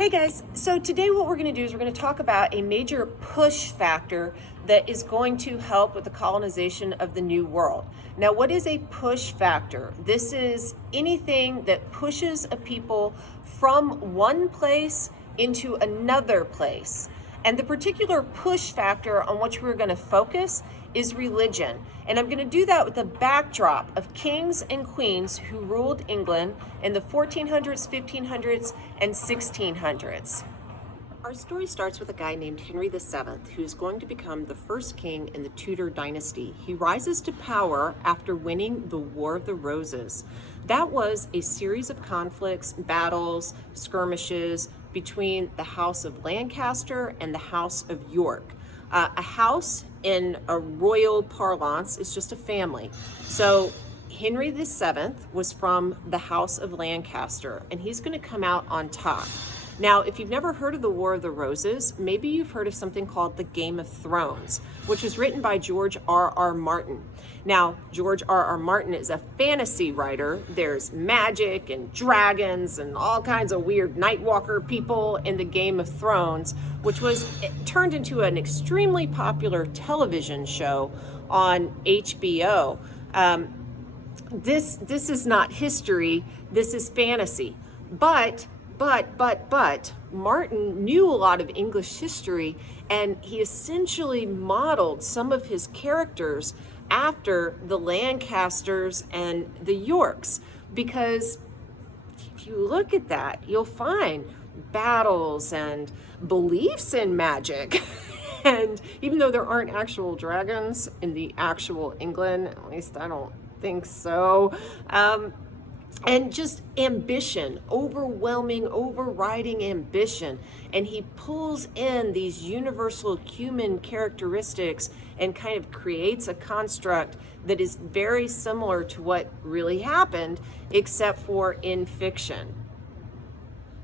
Hey guys, so today what we're going to do is we're going to talk about a major push factor that is going to help with the colonization of the New World. Now, what is a push factor? This is anything that pushes a people from one place into another place. And the particular push factor on which we're going to focus is religion. And I'm going to do that with the backdrop of kings and queens who ruled England in the 1400s, 1500s, and 1600s. Our story starts with a guy named Henry VII, who's going to become the first king in the Tudor dynasty. He rises to power after winning the War of the Roses. That was a series of conflicts, battles, skirmishes between the House of Lancaster and the House of York. A house in a royal parlance is just a family. So Henry VII was from the House of Lancaster, and he's going to come out on top. Now, if you've never heard of the War of the Roses, maybe you've heard of something called the Game of Thrones, which was written by George R.R. Martin. Now, George R.R. Martin is a fantasy writer. There's magic and dragons and all kinds of weird Nightwalker people in the Game of Thrones, which was turned into an extremely popular television show on HBO. This is not history. This is fantasy. But Martin knew a lot of English history, and he essentially modeled some of his characters after the Lancasters and the Yorks, because if you look at that, you'll find battles and beliefs in magic. And even though there aren't actual dragons in the actual England, at least I don't think so, and just ambition, overwhelming, overriding ambition. And he pulls in these universal human characteristics and kind of creates a construct that is very similar to what really happened, except for in fiction.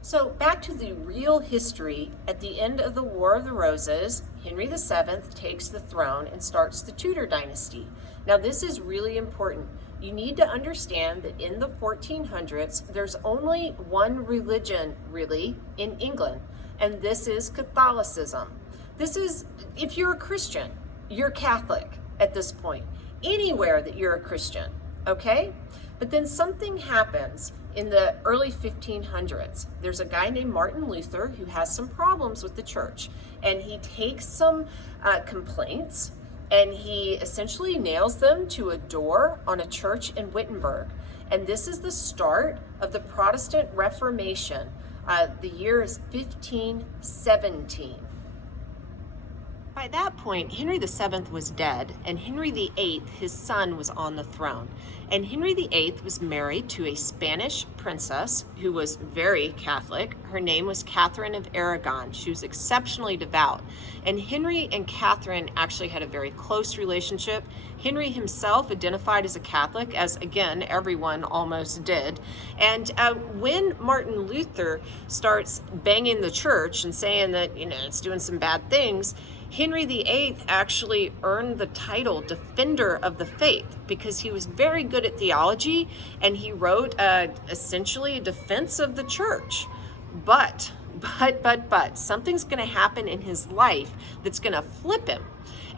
So back to the real history. At the end of the War of the Roses, Henry VII takes the throne and starts the Tudor dynasty. Now this is really important. You need to understand that in the 1400s, there's only one religion, really, in England, and this is Catholicism. This is, if you're a Christian, you're Catholic at this point, anywhere that you're a Christian, okay? But then something happens in the early 1500s. There's a guy named Martin Luther who has some problems with the church, and he takes some complaints and he essentially nails them to a door on a church in Wittenberg. And this is the start of the Protestant Reformation. The year is 1517. By that point, Henry VII was dead, and Henry VIII, his son, was on the throne. And Henry VIII was married to a Spanish princess who was very Catholic. Her name was Catherine of Aragon. She was exceptionally devout. And Henry and Catherine actually had a very close relationship. Henry himself identified as a Catholic, as again, everyone almost did. And when Martin Luther starts banging the church and saying that, it's doing some bad things, Henry VIII actually earned the title Defender of the Faith because he was very good at theology, and he wrote essentially a defense of the church. But something's going to happen in his life that's going to flip him.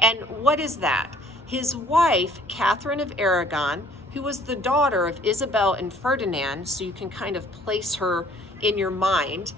And what is that? His wife, Catherine of Aragon, who was the daughter of Isabel and Ferdinand, so you can kind of place her in your mind,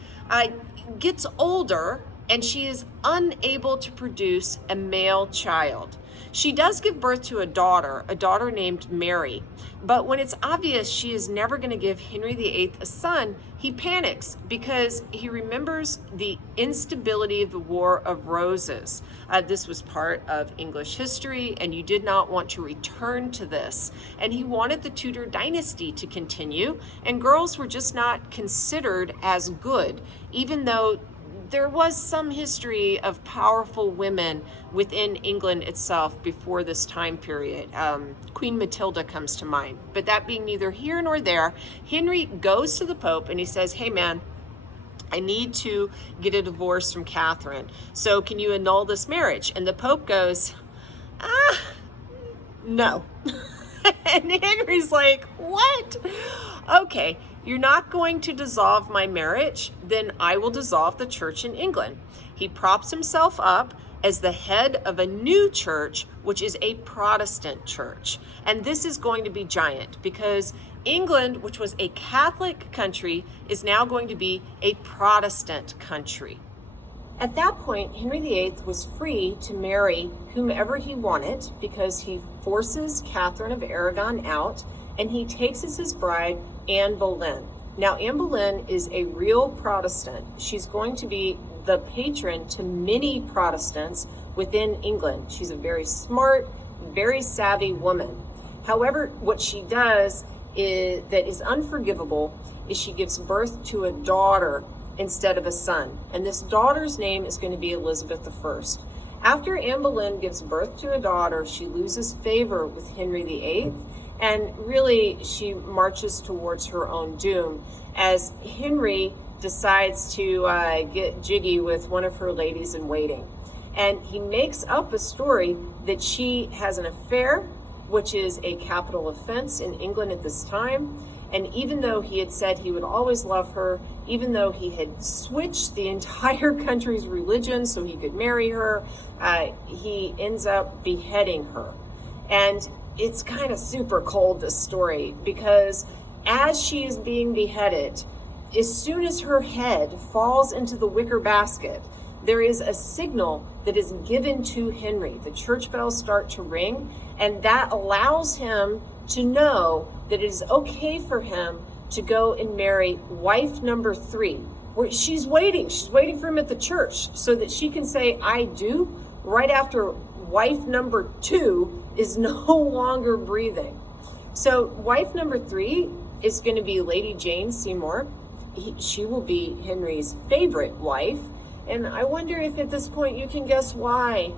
gets older, and she is unable to produce a male child. She does give birth to a daughter named Mary. But when it's obvious she is never going to give Henry VIII a son, he panics because he remembers the instability of the War of Roses. This was part of English history, and you did not want to return to this. And he wanted the Tudor dynasty to continue, and girls were just not considered as good, even though there was some history of powerful women within England itself before this time period. Queen Matilda comes to mind. But that being neither here nor there, Henry goes to the Pope and he says, hey man, I need to get a divorce from Catherine. So can you annul this marriage? And the Pope goes, no. And Henry's like, what? Okay, you're not going to dissolve my marriage, then I will dissolve the church in England. He props himself up as the head of a new church, which is a Protestant church. And this is going to be giant because England, which was a Catholic country, is now going to be a Protestant country. At that point, Henry VIII was free to marry whomever he wanted because he forces Catherine of Aragon out and he takes as his bride Anne Boleyn. Now, Anne Boleyn is a real Protestant. She's going to be the patron to many Protestants within England. She's a very smart, very savvy woman. However, what she does that is unforgivable is she gives birth to a daughter instead of a son. And this daughter's name is going to be Elizabeth I. After Anne Boleyn gives birth to a daughter, she loses favor with Henry VIII, and really she marches towards her own doom as Henry decides to get jiggy with one of her ladies in waiting. And he makes up a story that she has an affair, which is a capital offense in England at this time. And even though he had said he would always love her, even though he had switched the entire country's religion so he could marry her, he ends up beheading her. And it's kind of super cold, this story, because as she is being beheaded, as soon as her head falls into the wicker basket, there is a signal that is given to Henry. The church bells start to ring, and that allows him to know that it is okay for him to go and marry wife number 3. Where she's waiting for him at the church so that she can say, I do, right after wife number 2 is no longer breathing. So wife number 3 is going to be Lady Jane Seymour. She will be Henry's favorite wife. And I wonder if at this point you can guess why.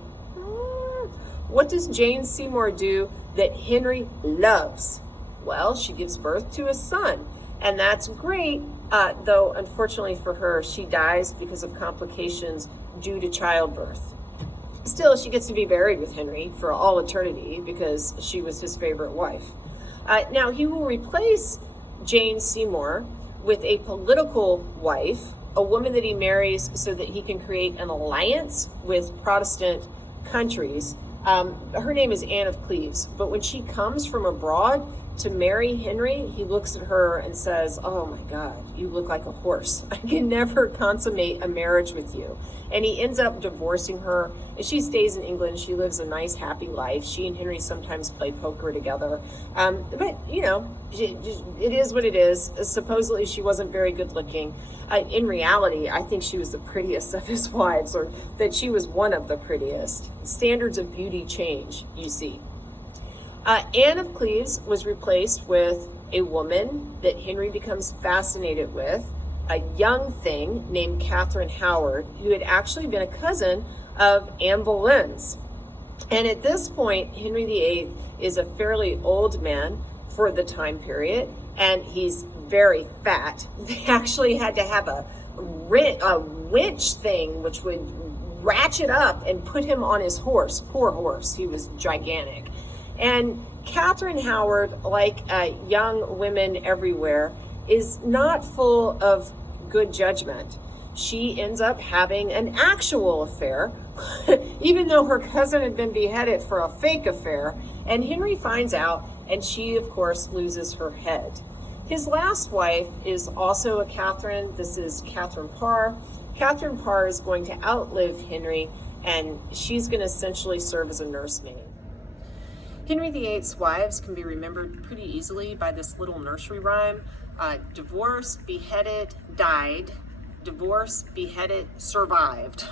What does Jane Seymour do that Henry loves? Well, she gives birth to a son. And that's great, though unfortunately for her, she dies because of complications due to childbirth. Still, she gets to be buried with Henry for all eternity because she was his favorite wife. Now, he will replace Jane Seymour with a political wife, a woman that he marries so that he can create an alliance with Protestant countries. Her name is Anne of Cleves, but when she comes from abroad to marry Henry, he looks at her and says, oh my God, you look like a horse. I can never consummate a marriage with you. And he ends up divorcing her, and she stays in England. She lives a nice, happy life. She and Henry sometimes play poker together. But, you know, it is what it is. Supposedly, she wasn't very good looking. In reality, I think she was the prettiest of his wives, or that she was one of the prettiest. Standards of beauty change, you see. Anne of Cleves was replaced with a woman that Henry becomes fascinated with, a young thing named Catherine Howard, who had actually been a cousin of Anne Boleyn's. And at this point, Henry VIII is a fairly old man for the time period, and he's very fat. They actually had to have a winch thing, which would ratchet up and put him on his horse. Poor horse, he was gigantic. And Catherine Howard, like young women everywhere, is not full of good judgment. She ends up having an actual affair, even though her cousin had been beheaded for a fake affair. And Henry finds out, and she, of course, loses her head. His last wife is also a Catherine. This is Catherine Parr. Catherine Parr is going to outlive Henry, and she's going to essentially serve as a nursemaid. Henry VIII's wives can be remembered pretty easily by this little nursery rhyme. Divorce, beheaded, died. Divorce, beheaded, survived.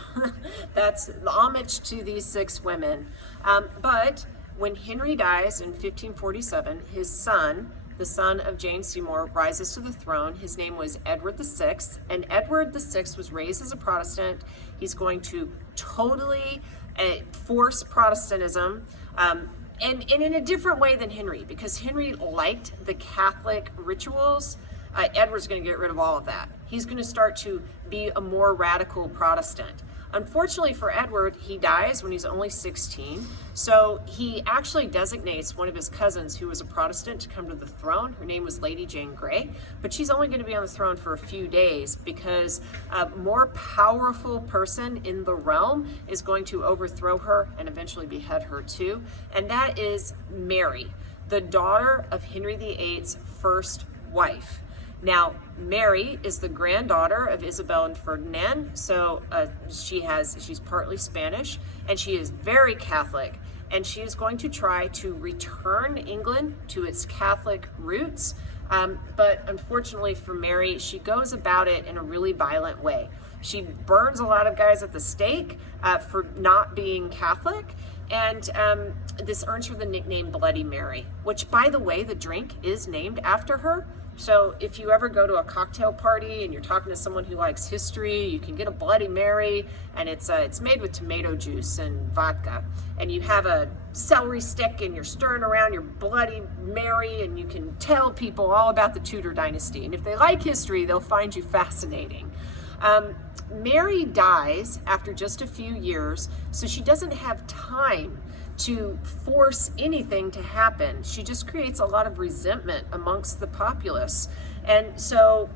That's the homage to these 6 women. But when Henry dies in 1547, his son, the son of Jane Seymour, rises to the throne. His name was Edward VI, and Edward VI was raised as a Protestant. He's going to totally force Protestantism, and in a different way than Henry, because Henry liked the Catholic rituals. Edward's going to get rid of all of that. He's going to start to be a more radical Protestant. Unfortunately for Edward, he dies when he's only 16. So he actually designates one of his cousins who was a Protestant to come to the throne. Her name was Lady Jane Grey, but she's only going to be on the throne for a few days because a more powerful person in the realm is going to overthrow her and eventually behead her too. And that is Mary, the daughter of Henry VIII's first wife. Now, Mary is the granddaughter of Isabel and Ferdinand, so she's partly Spanish, and she is very Catholic, and she is going to try to return England to its Catholic roots, but unfortunately for Mary, she goes about it in a really violent way. She burns a lot of guys at the stake for not being Catholic, and this earns her the nickname Bloody Mary, which, by the way, the drink is named after her. So if you ever go to a cocktail party and you're talking to someone who likes history, you can get a Bloody Mary, and it's made with tomato juice and vodka. And you have a celery stick and you're stirring around your Bloody Mary, and you can tell people all about the Tudor dynasty. And if they like history, they'll find you fascinating. Mary dies after just a few years, so she doesn't have time to force anything to happen. She just creates a lot of resentment amongst the populace. And so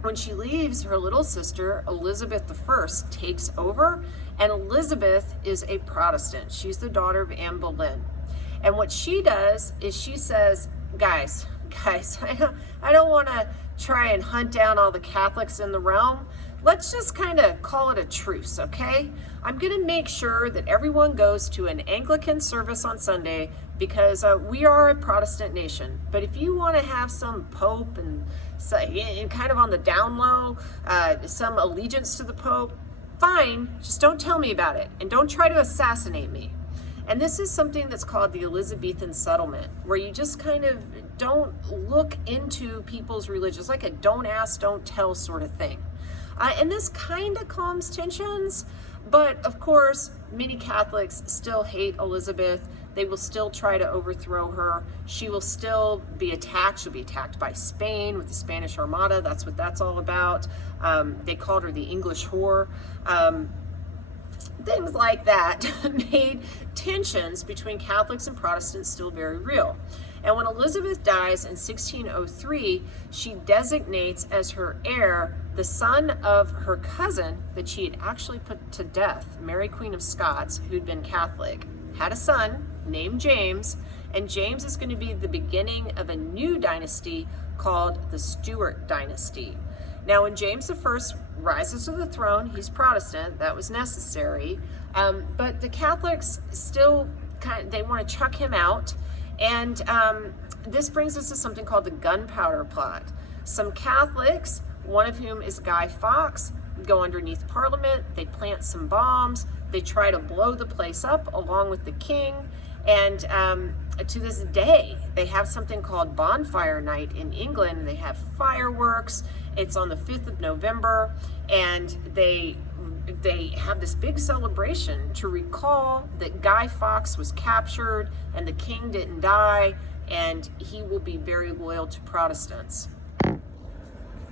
when she leaves, her little sister, Elizabeth I, takes over, and Elizabeth is a Protestant. She's the daughter of Anne Boleyn. And what she does is she says, guys, I don't want to try and hunt down all the Catholics in the realm. Let's just kind of call it a truce, okay? I'm going to make sure that everyone goes to an Anglican service on Sunday because we are a Protestant nation. But if you want to have some pope and kind of on the down low, some allegiance to the pope, fine, just don't tell me about it and don't try to assassinate me. And this is something that's called the Elizabethan settlement, where you just kind of don't look into people's religions, like a don't ask, don't tell sort of thing. And this kind of calms tensions, but of course, many Catholics still hate Elizabeth. They will still try to overthrow her. She will still be attacked. She'll be attacked by Spain with the Spanish Armada. That's what that's all about. They called her the English whore. Things like that made tensions between Catholics and Protestants still very real. And when Elizabeth dies in 1603, she designates as her heir the son of her cousin that she had actually put to death, Mary Queen of Scots, who'd been Catholic, had a son named James, and James is going to be the beginning of a new dynasty called the Stuart dynasty. Now, when James I rises to the throne, he's Protestant, that was necessary, but the Catholics still they want to chuck him out. And this brings us to something called the Gunpowder Plot. Some Catholics, one of whom is Guy Fawkes, go underneath Parliament, they plant some bombs, they try to blow the place up along with the king, and to this day, they have something called Bonfire Night in England. They have fireworks. It's on the 5th of November, and they have this big celebration to recall that Guy Fawkes was captured and the king didn't die, and he will be very loyal to Protestants.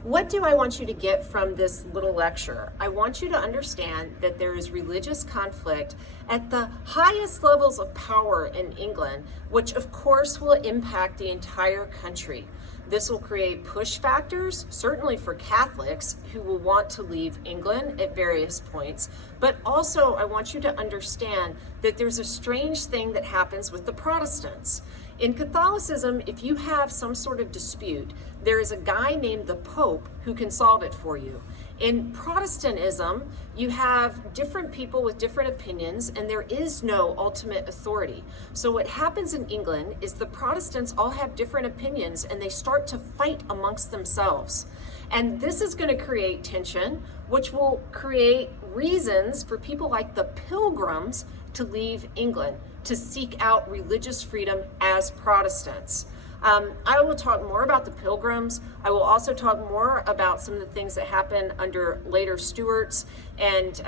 What do I want you to get from this little lecture? I want you to understand that there is religious conflict at the highest levels of power in England, which of course will impact the entire country. This will create push factors, certainly for Catholics who will want to leave England at various points, but also I want you to understand that there's a strange thing that happens with the Protestants. In Catholicism, if you have some sort of dispute, there is a guy named the Pope who can solve it for you. In Protestantism, you have different people with different opinions, and there is no ultimate authority. So what happens in England is the Protestants all have different opinions, and they start to fight amongst themselves. And this is going to create tension, which will create reasons for people like the Pilgrims to leave England, to seek out religious freedom as Protestants. I will talk more about the Pilgrims. I will also talk more about some of the things that happened under later Stuarts, and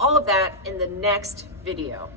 all of that in the next video.